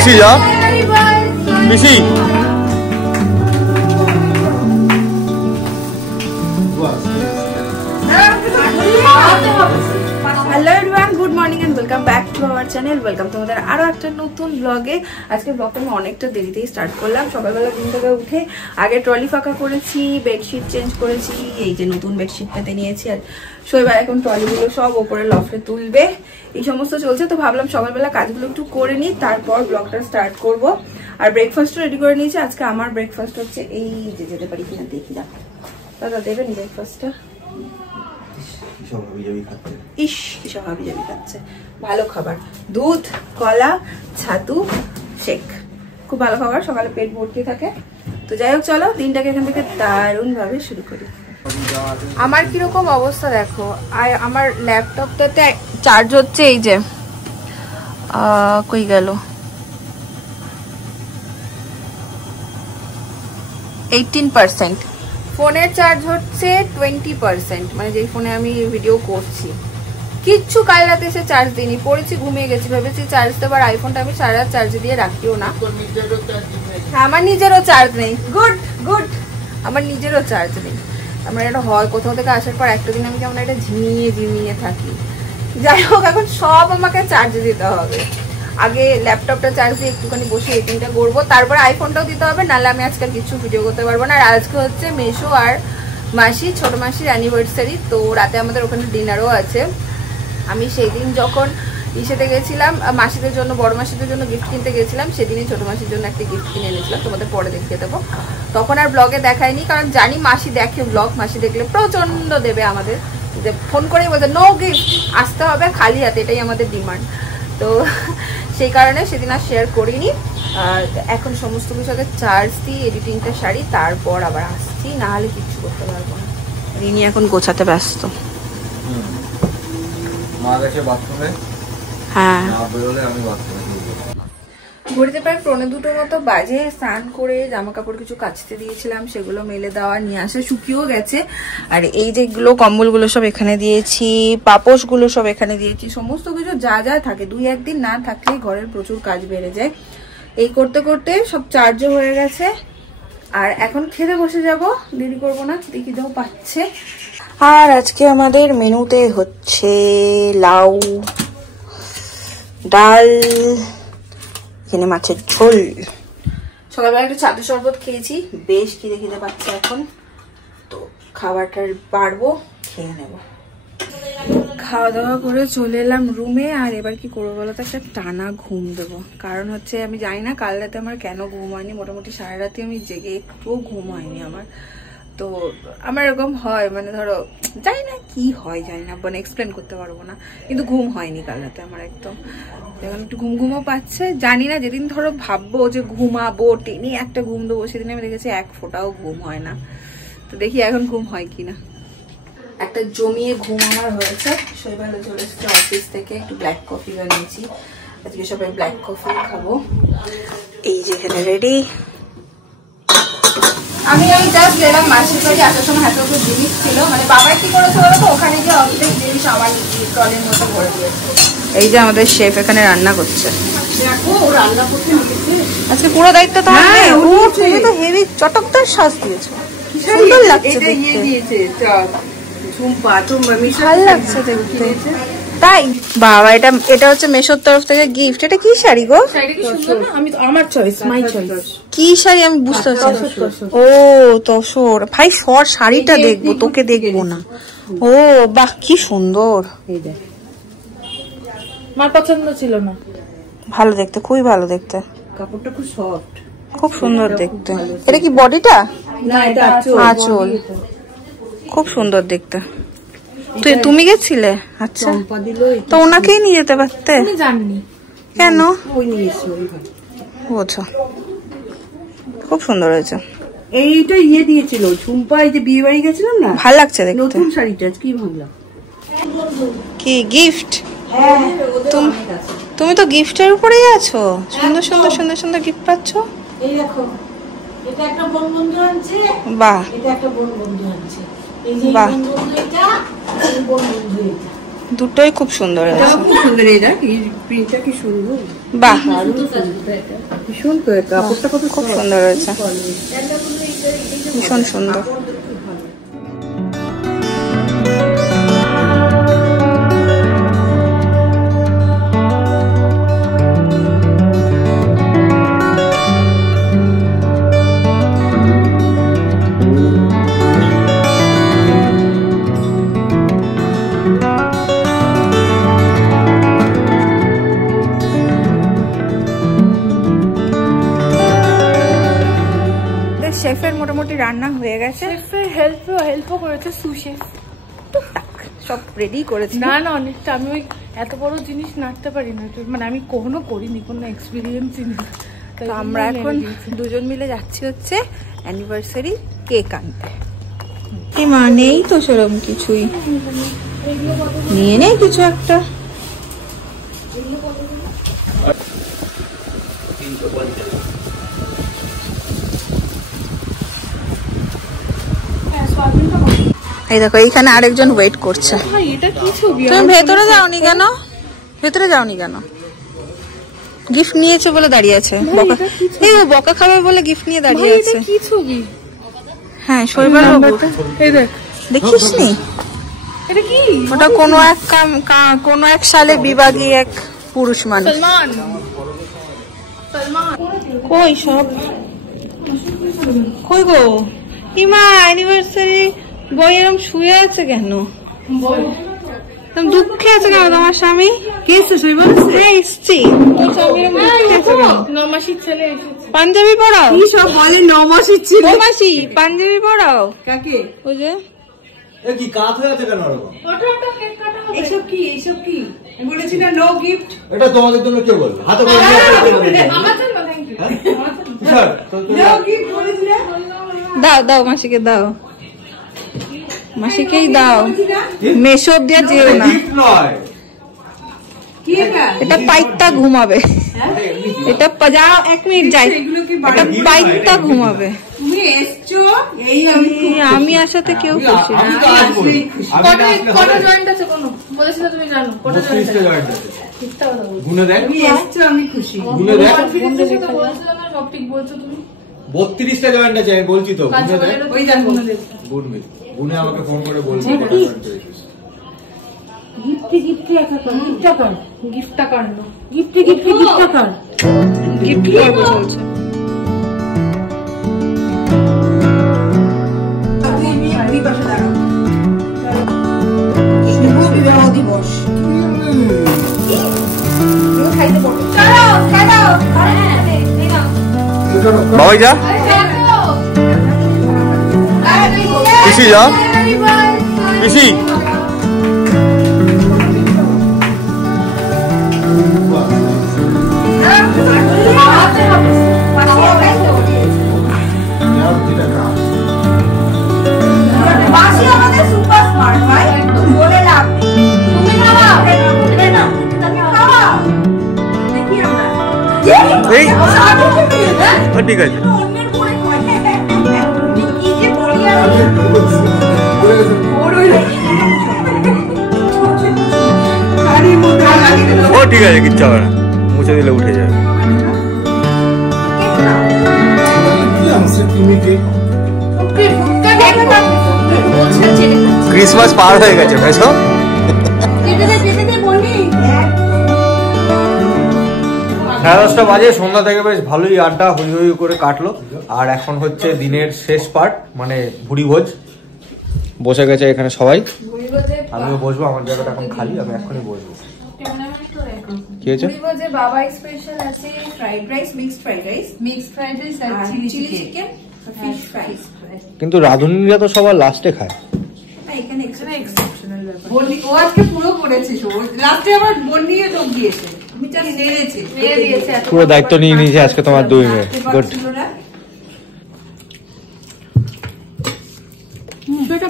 পিসি যা পিসি hello everyone, good morning and welcome back to our channel. Welcome তোমাদের আরো একটা নতুন ব্লগে। আজকে ব্লগটা আমি অনেকটা দেরিতেই স্টার্ট করলাম। সকালবেলা ঘুম থেকে উঠে আগে ট্রলি ফাঁকা করেছি, বেডশিট চেঞ্জ করেছি, এই যে নতুন বেডশিট পেতে নিয়েছি। আর শোবার এখন ট্রলিগুলো সব ওপরে লফটে তুলবে, এই সমস্ত চলছে। তো ভাবলাম সকালবেলা কাজগুলো একটু করে নিই, তারপর ব্লগটা স্টার্ট করব। আর ব্রেকফাস্টও রেডি করে নিয়েছি। আজকে আমার ব্রেকফাস্ট হচ্ছে এই যে, যেতে পারি কিনা দেখি। দাদা দেবেন ব্রেকফাস্টটা? ইস কিসব হাবি জাবি খাচ্ছে, ভালো খাবার, দুধ, কলা, ছাতু, শেক, খুব ভালো খাবার, সকালে পেট ভর্তি থাকে। তো যাই হোক, চলো দিনটাকে এখান থেকে দারুণ ভাবে শুরু করি। আমার কিরকম অবস্থা দেখো, আর আমার ল্যাপটপটাতে চার্জ হচ্ছে এই যে কই গেল 18%, ফোনের চার্জ হচ্ছে 20%, মানে যেই ফোনে আমি ভিডিও করছি। কিচ্ছু কাল রাতে এসে চার্জ দিইনি, পড়েছি, ঘুমিয়ে গেছি, ভেবেছি চার্জ দেবার। আইফোনটা আমি সারা রাত চার্জ দিয়ে রাখিও না। আমার নিজেরও চার্জ নেই। গুড গুড, আমার নিজেরও চার্জ নেই। আমার এটা হয় কোথাও থেকে আসার পর একটা দিন আমি কেমন একটা ঝিমিয়ে থাকি। যাই হোক, এখন সব আমাকে চার্জ দিতে হবে। আগে ল্যাপটপটা চার্জ দিয়ে একটুখানি বসে এডিটিংটা করবো, তারপরে আইফোনটাও দিতে হবে, নাহলে আমি আজকাল কিছু ভিডিও করতে পারবো না। আর আজকে হচ্ছে মেশো আর মাসি, ছোট মাসির অ্যানিভার্সারি, তো রাতে আমাদের ওখানে ডিনারও আছে। আমি সেই দিন যখন ইসেতে গেছিলাম মাসিদের জন্য, বড় মাসিদের জন্য গিফট কিনতে গেছিলাম, সেদিনই ছোট মাসির জন্য একটা গিফট কিনে এনেছিলাম, তোমাদের পরে দেখিয়ে দেবো। তখন আর ব্লগে দেখায়নি, কারণ জানি মাসি দেখে ব্লগ, মাসি দেখলে প্রচন্ড দেবে আমাদের, যে ফোন করেই বলছে নো গিফট, আসতে হবে খালি হাতে, এটাই আমাদের ডিমান্ড। তো সেই কারণে সেদিন আর শেয়ার করিনি। আর এখন সমস্ত কিছু আগে চার্জ দিই, এডিটিংটা সারি, তারপর আবার আসছি, না হলে কিচ্ছু করতে পারবো না। রিনি এখন গোছাতে ব্যস্ত। হ্যাঁ, ঘড়িতে প্রায় 1:45 মতো বাজে। স্নান করে জামা কাপড় কিছু কাচতে দিয়েছিলাম, সেগুলো মেলে দেওয়া, নিয়ে আসা, শুকিয়েও গেছে। আর এই যেগুলো কম্বলগুলো সব এখানে দিয়েছি, পাপোশগুলো সব এখানে দিয়েছি, সমস্ত কিছু যা যা থাকে, 2-1 দিন না থাকলেই ঘরের প্রচুর কাজ বেড়ে যায়। এই করতে করতে সব চার্জও হয়ে গেছে। আর এখন খেতে বসে যাব, দেরি করবো না, দেখি দাও পাচ্ছে। আর আজকে আমাদের মেনুতে হচ্ছে লাউ, ডাল, এখানে মাছের ঝোল। সকালবেলা একটু ছাতু শরবত খেয়েছি, বেশ খিদে খিদে পাচ্ছে এখন। তো খাবারটা বাড়বো, খেয়ে নেব। খাওয়া দাওয়া করে চলে এলাম রুমে। আর এবার কি করবো বলো তো, একটা টানা ঘুম দেবো। কারণ হচ্ছে আমি জানি না কাল রাতে আমার কেন ঘুম হয়নি, মোটামুটি সারা রাতে আমি জেগে, একটুও ঘুম হয়নি আমার। তো আমার এরকম হয়, মানে ধরো জানি না কি হয়, জানি না, মানে এক্সপ্লেন করতে পারবো না, কিন্তু ঘুম হয়নি কাল রাতে আমার একদম। এখন একটু ঘুমও পাচ্ছে, জানি না, যেদিন ধরো ভাববো যে ঘুমাবো, টেনে একটা ঘুম দেবো, সেদিন আমি দেখেছি এক ফোঁটাও ঘুম হয় না। তো দেখি এখন ঘুম হয় কিনা। একটা জমিয়ে ঘুম আমার হয়েছে। শৈবাল চলে এসেছে অফিস থেকে, একটু ব্ল্যাক কফি বানিয়েছি, আজকে সবাই ব্ল্যাক কফি খাবো। এই যে এখানে রেডি। আমি জাস্ট গেলাম মাসির বাড়ি, আসার সময় হাতে ওকে জিনিস ছিল, মানে বাবা কি করেছে বলতো, ওখানে গিয়ে অর্ধেক জিনিস আমার ট্রলির মতো ভরে দিয়েছে। এই যে আমাদের শেফ এখানে রান্না করছে, আজকে পুরো দায়িত্ব তোমার। তুমি তো হেভি চটকদার সাজ দিয়েছো, সুন্দর লাগছে দেখতে, ভালো লাগছে দেখতে। তাই বাবা, এটা হচ্ছে মেশোর তরফ থেকে গিফট। এটা কি শাড়ি গো? আমার চয়েস, মাই চয়েস। কি শাড়ি আমি বুঝতে পারছি। ও তসর ভাই, সর শাড়িটা দেখবো, তোকে দেখবো না। ও বাহ, কি সুন্দর। আমার পছন্দ ছিল না, ভালো দেখতে, খুবই ভালো দেখতে, কাপড়টা খুব সফট, খুব সুন্দর দেখতে। এটা কি বডিটা? না, এটা আঁচল, খুব সুন্দর দেখতে। তুমি গেছিলে? আচ্ছা, তো ওনাকেই নিয়ে যেতে পারতে। কেন? বোঝো, খুব সুন্দর হয়েছে। এইটা ইয়ে দিয়েছিল ঝুম্পা, এই যে বিয়ে বাড়ি গেছিলাম না, ভালো লাগছে দেখতে। নতুন শাড়িটা কি ভাবলাম, কি গিফট? তুমি তো গিফটের উপরেই আছো, সুন্দর সুন্দর সুন্দর সুন্দর গিফট পাচ্ছ। এই দেখো, এটা একটা বোন বন্ধু আনছে, বাহ, এটা একটা বোন বন্ধু আনছে, এই যে বোন বন্ধু, এটা এই বোন বন্ধু, এটা দুটোই খুব সুন্দর আছে। খুব সুন্দর, এই দেখ এই প্রিন্টটা কি সুন্দর। বাহ, ভীষণ কাপড়টা কত খুব সুন্দর আছে, ভীষণ সুন্দর। শেফের মোটামুটি রান্না হয়ে গেছে, হেল্পও করেছে সুশেফ, সব রেডি করেছে। না না অনেকটা, আমি ওই এত বড় জিনিস নাড়তে পারি না, মানে আমি কখনো করিনি, কোনো এক্সপিরিয়েন্সই নেই। তো আমরা এখন দুজন মিলে যাচ্ছি হচ্ছে অ্যানিভার্সারি কেক আনতে। নেই তো সেরকম কিছুই, নিয়ে নেই কিছু একটা। এই দেখো এইখানে আরেকজন ওয়েট করছে। তুমি ভেতরে যাওনি কেন? ভেতরে যাওনি কেন? গিফট নিয়েছে বলে দাঁড়িয়ে আছে। এই বকা খাবে বলে গিফট নিয়ে দাঁড়িয়ে আছে। কি ছবি? হ্যাঁ, শৈবাল বাবু। এই দেখ, দেখিসনি? এটা কি? ওটা কোনো এক সালে বিভাগী এক পুরুষ মানুষ। সলমান। কই সব? কই গো? ইমা অ্যানিভার্সারি বই এরকম শুয়ে আছে কেন? দুঃখে আছে কেন তোমার স্বামী? কে এসছে? শৈবাল এসছি। নমাসির ছেলে এসেছে। পাঞ্জাবি পড়াও। কি সব বলে? 9 মাসের ছিল। ও মাসি পাঞ্জাবি পড়াও। কাকে? ওই যে কি কাত হয়ে আছে কেন? এইসব কি? এইসব কি বলেছি না? No gift. এটা তোমাদের জন্য কে বলবে? হাতে করে আমার জন্য থ্যাংক ইউ। নো গিফট বলেছি না? দাও দাও মাসিকে দাও, মাসিকেই দাও। মেশো দিয়ে যেও না। কি এটা? এটা পাইকটা ঘুমাবে। এটা যাও 1 মিনিট যাই, এটা পাইকটা ঘুমাবে। তুমি এসছো এই আমি আসাতে কেউ খুশি না। কটা জয়েন্ট আছে? কোনো বলেছিল তুমি জানো কটা জয়েন্ট আছে? গুনে দেখ। তুমি এসছো, আমি খুশি। গুনে দেখ। বলছিলাম না, সব ঠিক বলছো তুমি। 32টা জয়েন্ট আছে, আমি বলছি তো। গুনে দেখ। ওই দেখো গুনবে, গুনে আমাকে ফোন করে বলছি। গিফট একা কর, গিফটটা কর, গিফটটা কাটলো। গিফটটা কর। গিফট করবো বলছে। দুই পাশে দাঁড়াও। শুভ বিবাহ দিবস। বাবাই যা, পিসি যা, পিসি। ঠিক আছে। ও ঠিক আছে, কিচ্ছু হবে না, মুছে দিলে উঠে যাবে। ক্রিসমাস পার হয়ে গেছে বুঝছো? সাড়ে 10টা বাজে, সন্ধ্যা থেকে বেশ ভালোই আড্ডা হই হই করে কাটলো। আর এখন হচ্ছে দিনের শেষ পার্ট, মানে ভুড়ি ভোজ। বসে গেছে এখানে সবাই, আমিও বসবো। আমার জায়গাটা এখন খালি, আমি এখনই বসবো। কি হয়েছে? বাবা স্পেশাল আছে fried rice, mixed fried rice, আর চিলি চিকেন, ফিশ ফ্রাই। কিন্তু রাঁধুনিরা তো সবার লাস্টে খায়। এখানে এক্সেপশনাল ব্যাপার। ও আজকে পুরো করেছে, লাস্টে আবার বোন নিয়ে যোগ দিয়েছে। আমি জানি নেড়েছে, পুরো দায়িত্ব নিয়ে নিয়েছে আজকে তোমার 2 মিনিট। গুড।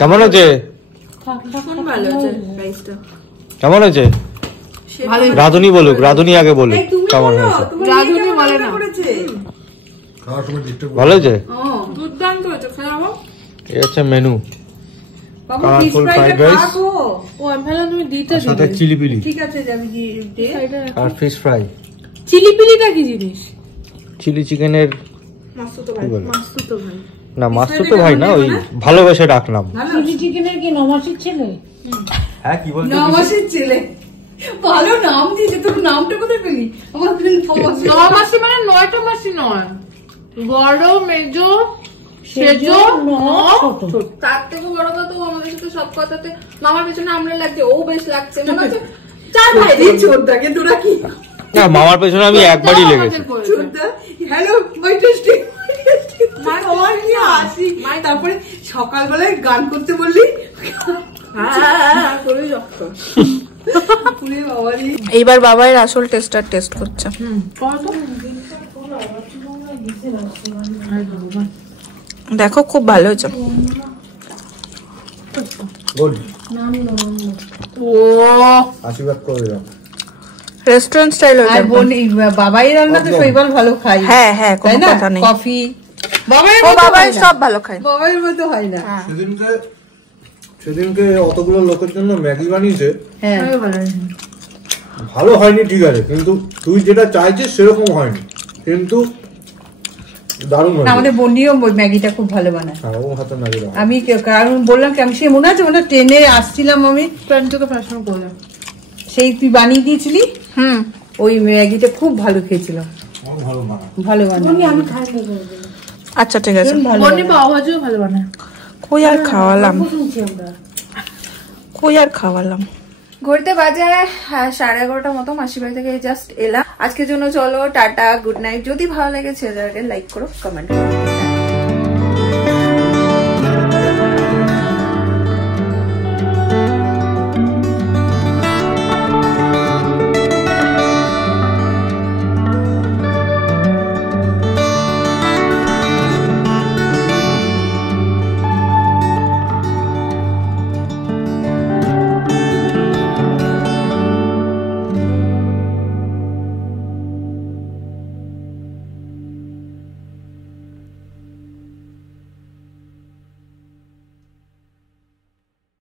কেমন হয়েছে? কেমন হয়েছে? রাঁধুনি বলুক, রাঁধুনি আগে বলুক কেমন হয়েছে। রাধুনি বলে না। ভালো হয়েছে? দুর্দান্ত হয়েছে, খাওয়াবো। এই হচ্ছে মেনু। বাবু Colourful fish fry fried টা rice. খাবো। ও আমি ভাবলাম তুমি দিতে সাথে চিলি পিলি ঠিক আছে যাবি কি দে। আর ফিশ ফ্রাই। চিলি পিলিটা কি জিনিস? চিলি চিকেনের মাসুতো কি ভাই বলে? মাসুতো ভাই। না মাস্টার তো ভাই না, ওই ভালোবেসে ডাকলাম। চিলি চিকেনের কি নমাসির ছেলে? হ্যাঁ কি বলছো? 9 মাসের ছেলে, ভালো নাম দিয়েছে। তোর নামটা কোথায় পেলি? আমার নমাসি মানে 9টা মাসি নয়, বড় মেজো সেজো ছোট। তার থেকে বড় কথা, ও আমাদের সাথে সব কথাতে মামার পেছনে আমরা লাগছে, ও বেশ লাগছে, মনে হচ্ছে চার ভাই এই চোরদাকে তোরা কি না, মামার পেছনে আমি একবারই লেগেছি। চোরদা হ্যালো মাই টেস্টি আমার কি হাসি। তারপরে সকালবেলায় গান করতে বললি এইবার বাবার আসল টেস্টার টেস্ট করছে। দেখো খুব ভালো হয়েছে। গুড, ও আশীর্বাদ করে দিলাম। রেস্টুরেন্ট স্টাইল হয়েছে। বাবাই রান্না তো শৈবাল ভালো খাই। হ্যাঁ হ্যাঁ, কোনো কথা নেই। কফি ও বাবাই সব ভালো খায়। বাবাইয়ের মতো হয় না। সেদিনকে অতগুলো লোকের জন্য ম্যাগি বানিয়েছে, হ্যাঁ ভালো হয়নি ঠিক আছে, কিন্তু তুই যেটা চাইছিস সেরকম হয়নি, কিন্তু দারুণ হয়েছে। আমাদের বন্ডিও ম্যাগিটা খুব ভালো বানায়। হ্যাঁ, ও হাতে ম্যাগি দাও। আমি কারণ বললাম কি, আমি সে মনে আছে ওটা ট্রেনে আসছিলাম, আমি তোকে ফ্যাশন করলাম, সেই তুই বানিয়ে দিয়েছিলি, হুম, ওই ম্যাগিটা খুব ভালো খেয়েছিলাম। ভালো বানায়। ভালো বানায়। আমি খাই আচ্ছা ঠিক আছে। বন্নি পাও ভাজিও ভালো বানায়। কই আর খাওয়ালাম, শুনছি আমরা। কই আর খাওয়ালাম। ঘুরতে বাজে 11:30 মতো, মাসির বাড়ি থেকে জাস্ট এলাম। আজকের জন্য চলো টাটা, গুড নাইট। যদি ভালো লেগেছে লাইক করো, কমেন্ট করো।